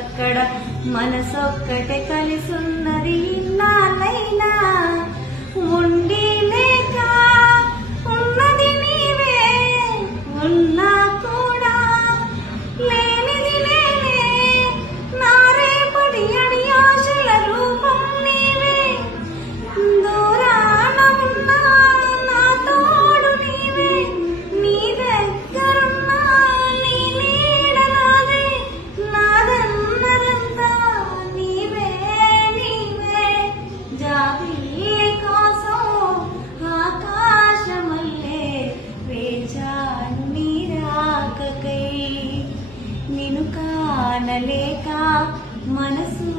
అక్కడ మనసొక్కటే కలిసున్నది ఇన్నాళ్ళైనా ఉండి లేక ఉన్నది నీవే ఉన్నా కూడా లేనిది నేనే నా రేపటి అడి ఆశల రూపం నీవే దూరాన ఉన్నా నా తోడు నీవే నీ దగ్గరున్నా నీ నీడ నాదే నాదన్నదంతా నీవే నీవే జాబిల్లి కోసం ఆకాశమల్లే వేచాను నీ రాకకై నిన్ను కానలేక మనసు